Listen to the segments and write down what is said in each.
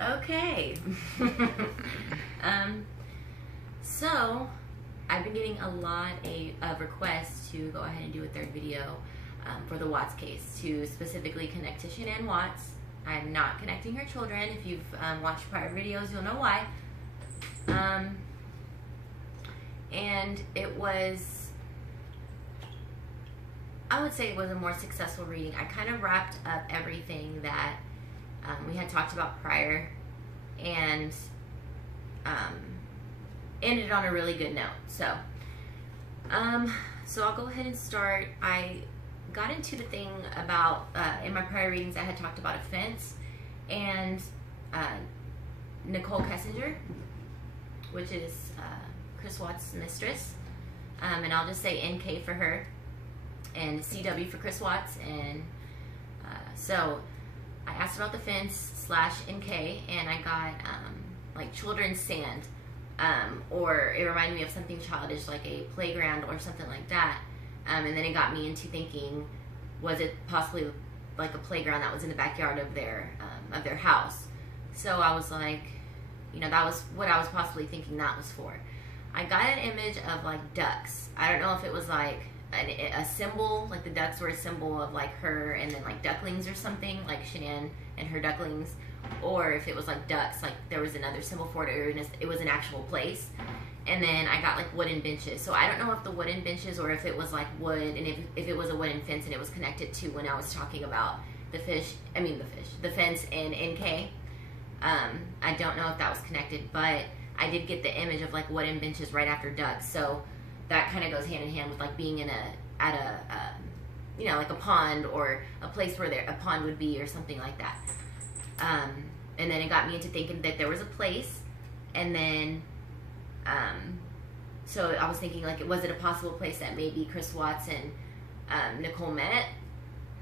Okay. So I've been getting a lot of requests to go ahead and do a third video for the Watts case, to specifically connect to Shanann Watts. I'm not connecting her children. If you've watched prior videos, you'll know why. And it was, I would say it was a more successful reading. I kind of wrapped up everything that we had talked about prior, and ended on a really good note. So I'll go ahead and start. I got into the thing about, in my prior readings I had talked about offense and Nicole Kessinger, which is Chris Watts' mistress, and I'll just say NK for her and CW for Chris Watts. And so I asked about the fence / NK, and I got like children's sand, or it reminded me of something childish like a playground or something like that. And then it got me into thinking, was it possibly like a playground that was in the backyard of their house? So I was like, you know, that was what I was possibly thinking that was for. I got an image of like ducks. I don't know if it was like a symbol, like the ducks were a symbol of like her, and then like ducklings or something, like Shanann and her ducklings, or if it was like ducks, like there was another symbol for it, or it was an actual place. And then I got like wooden benches. So I don't know if the wooden benches or if it was like wood, and if it was a wooden fence and it was connected to when I was talking about the fence and NK. I don't know if that was connected, but I did get the image of like wooden benches right after ducks. So that kind of goes hand in hand with like being at a you know, like a pond, or a place where a pond would be, or something like that. And then it got me into thinking that there was a place, and then so I was thinking, like, was it a possible place that maybe Chris Watts and Nicole met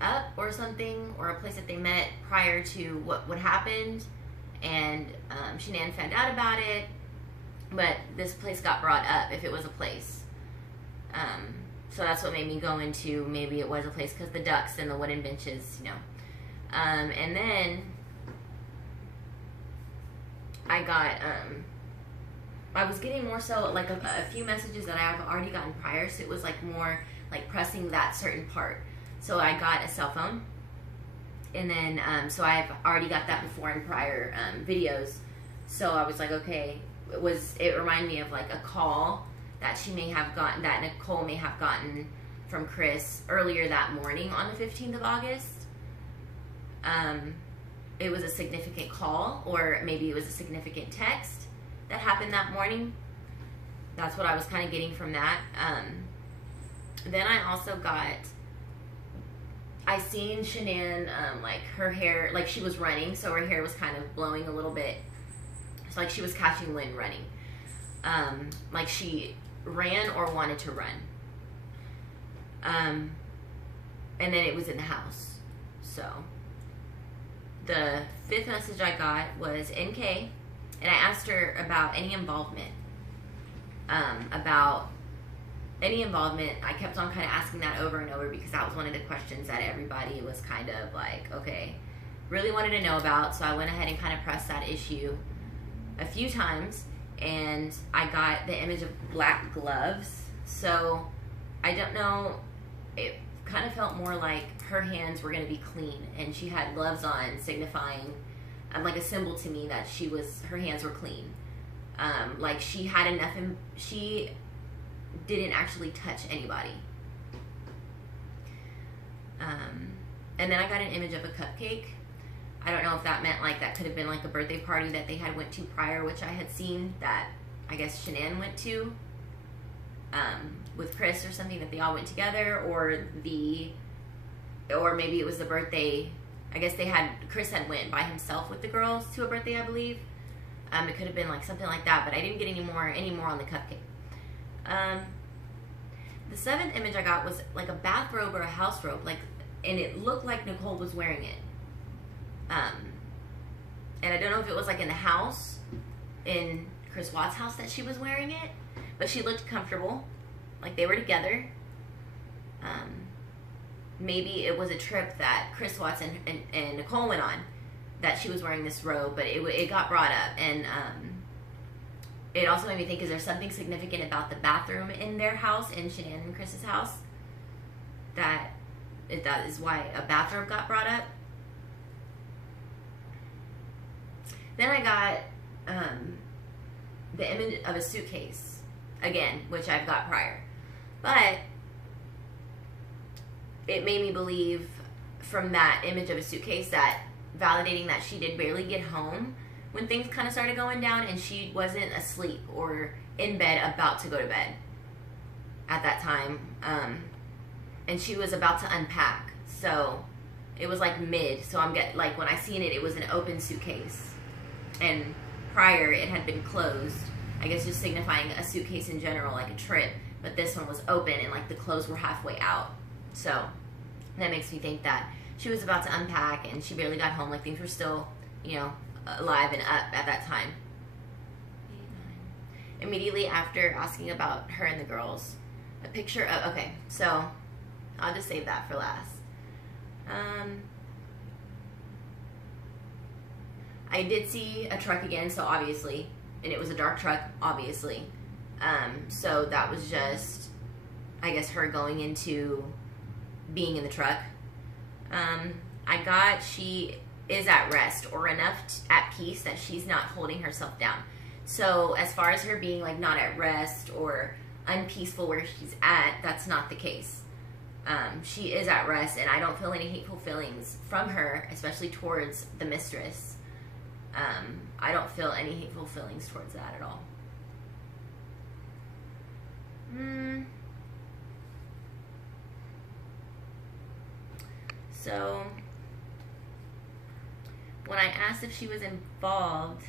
up or something, or a place that they met prior to what happened, and Shanann found out about it, but this place got brought up, if it was a place. So that's what made me go into maybe it was a place, because the ducks and the wooden benches, you know. And then I got, I was getting more so like a few messages that I have already gotten prior, so it was like more like pressing that certain part. So I got a cell phone, and then so I've already got that before in prior videos. So I was like, okay, it reminded me of like a call that she may have gotten, that Nicole may have gotten from Chris earlier that morning on the 15th of August. It was a significant call, or maybe it was a significant text that happened that morning. That's what I was kind of getting from that. Then I also I seen Shanann, like her hair, like she was running, so her hair was kind of blowing a little bit. It's like she was catching wind running. Like she ran or wanted to run. And then it was in the house. So the fifth message I got was NK, and I asked her about any involvement. I kept on kind of asking that over and over, because that was one of the questions that everybody was kind of like, okay, really wanted to know about. So I went ahead and kind of pressed that issue a few times, and I got the image of black gloves. So I don't know, it kind of felt more like her hands were going to be clean, and she had gloves on, signifying like a symbol to me that her hands were clean. Like she had enough, and she didn't actually touch anybody. And then I got an image of a cupcake. I don't know if that meant like that could have been like a birthday party that they had went to prior, which I had seen that I guess Shanann went to with Chris, or something, that they all went together, or maybe it was the birthday. I guess Chris had went by himself with the girls to a birthday, I believe. It could have been like something like that, but I didn't get any more on the cupcake. The seventh image I got was like a bathrobe or a house robe, like, and it looked like Nicole was wearing it. And I don't know if it was like in the house, in Chris Watts' house, that she was wearing it, but she looked comfortable, like they were together. Maybe it was a trip that Chris Watts and Nicole went on, that she was wearing this robe, but it got brought up, and it also made me think, is there something significant about the bathroom in their house, in Shanann and Chris's house, that is why a bathrobe got brought up? Then I got the image of a suitcase, again, which I've got prior. But it made me believe from that image of a suitcase that validating that she did barely get home when things kind of started going down, and she wasn't asleep or in bed about to go to bed at that time. And she was about to unpack. So it was like mid. So like when I seen it, it was an open suitcase. And prior it had been closed. I guess just signifying a suitcase in general, like a trip. But this one was open and like the clothes were halfway out. So that makes me think that she was about to unpack and she barely got home. Like things were still, you know, alive and up at that time. Immediately after asking about her and the girls, a picture of, okay, so I'll just save that for last. I did see a truck again, so obviously, and it was a dark truck, obviously. So that was just, I guess, her going into being in the truck. I got she is at rest or enough at peace that she's not holding herself down. So as far as her being like not at rest or unpeaceful where she's at, that's not the case. She is at rest, and I don't feel any hateful feelings from her, especially towards the mistress. I don't feel any hateful feelings towards that at all. So when I asked if she was involved,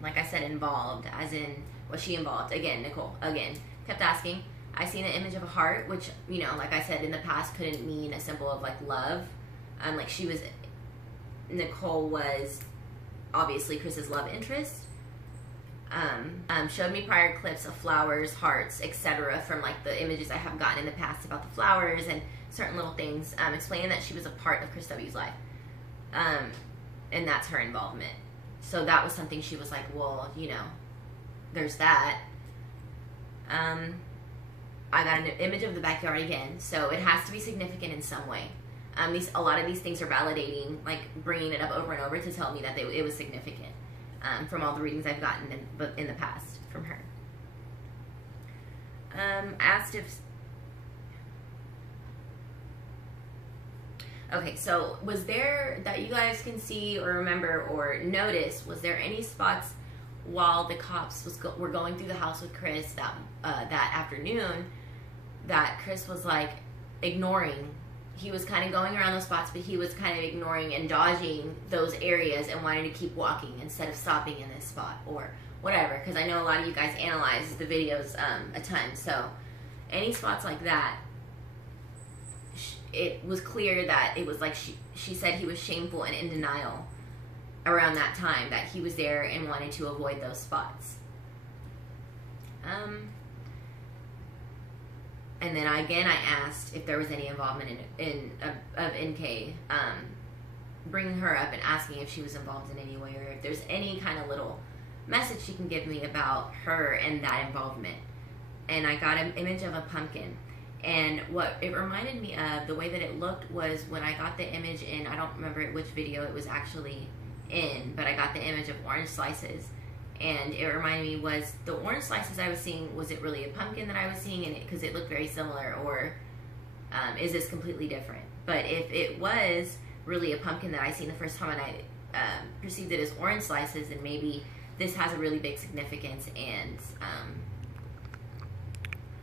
like I said, involved, as in, was she involved? Again, Nicole, again, kept asking. I seen an image of a heart, which, you know, like I said, in the past couldn't mean a symbol of, like, love. Like, Nicole was obviously Chris's love interest. Showed me prior clips of flowers, hearts, etc. from, like, the images I have gotten in the past about the flowers and certain little things, explaining that she was a part of Chris W's life. And that's her involvement. So that was something she was like, well, you know, there's that. I got an image of the backyard again, so it has to be significant in some way. A lot of these things are validating, like bringing it up over and over to tell me that it was significant from all the readings I've gotten in the past from her. Asked if... Okay, so was there, that you guys can see or remember or notice, was there any spots while the cops were going through the house with Chris that afternoon that Chris was like ignoring? He was kind of going around those spots, but he was kind of ignoring and dodging those areas and wanting to keep walking instead of stopping in this spot or whatever, because I know a lot of you guys analyze the videos a ton. So any spots like that, it was clear that it was like she said he was shameful and in denial around that time, that he was there and wanted to avoid those spots. And then I asked if there was any involvement of NK, bringing her up and asking if she was involved in any way, or if there's any kind of little message she can give me about her and that involvement. And I got an image of a pumpkin. And what it reminded me of, the way that it looked, was when I got the image in, I don't remember which video it was actually in, but I got the image of orange slices. And it reminded me, was the orange slices I was seeing, was it really a pumpkin that I was seeing in it? Because it looked very similar, or is this completely different? But if it was really a pumpkin that I seen the first time and I perceived it as orange slices, then maybe this has a really big significance, and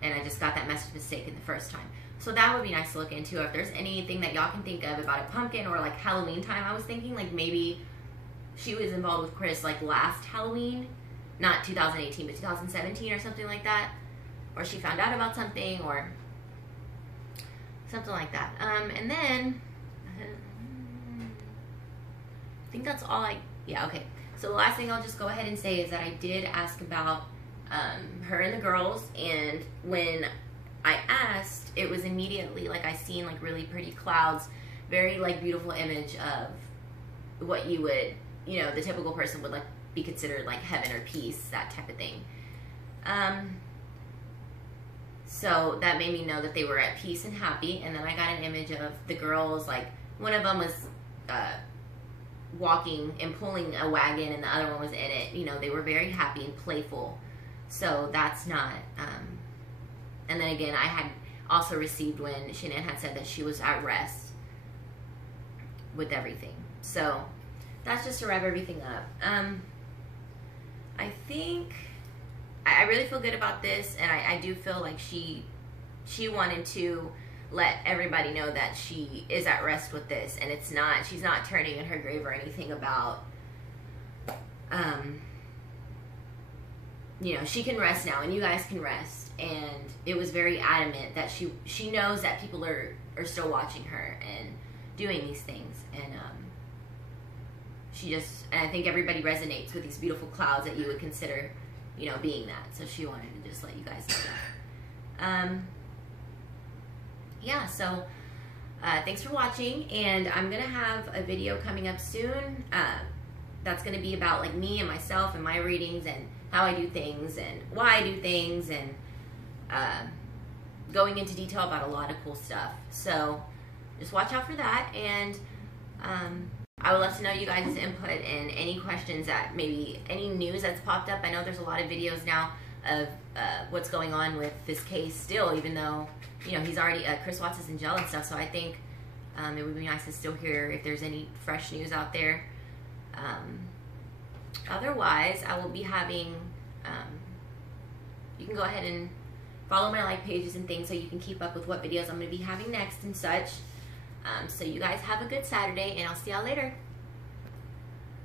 I just got that message mistaken the first time. So that would be nice to look into. If there's anything that y'all can think of about a pumpkin, or like Halloween time, I was thinking like maybe she was involved with Chris like last Halloween, not 2018, but 2017 or something like that. Or she found out about something, or something like that. And then, I think that's all yeah, okay. So the last thing I'll just go ahead and say is that I did ask about her and the girls, and when I asked, it was immediately like I seen like really pretty clouds, very like beautiful image of what you would, you know, the typical person would like be considered like heaven or peace, that type of thing. So that made me know that they were at peace and happy. And then I got an image of the girls, like one of them was walking and pulling a wagon and the other one was in it. You know, they were very happy and playful. So that's not, and then again, I had also received when Shanann had said that she was at rest with everything. So that's just to wrap everything up. I think I really feel good about this, and I do feel like she wanted to let everybody know that she is at rest with this, and it's not, she's not turning in her grave or anything about, you know, she can rest now and you guys can rest. And it was very adamant that she knows that people are still watching her and doing these things, and and I think everybody resonates with these beautiful clouds that you would consider, you know, being that. So she wanted to just let you guys know that. Yeah, so thanks for watching, and I'm gonna have a video coming up soon that's gonna be about like me and myself and my readings and how I do things and why I do things, and going into detail about a lot of cool stuff. So just watch out for that, and I would love to know you guys' input and any questions that maybe any news that's popped up. I know there's a lot of videos now of what's going on with this case still, even though, you know, he's already, Chris Watts is in jail and stuff. So I think it would be nice to still hear if there's any fresh news out there. Otherwise, I will be having, you can go ahead and follow my like pages and things so you can keep up with what videos I'm going to be having next and such. So you guys have a good Saturday, and I'll see y'all later.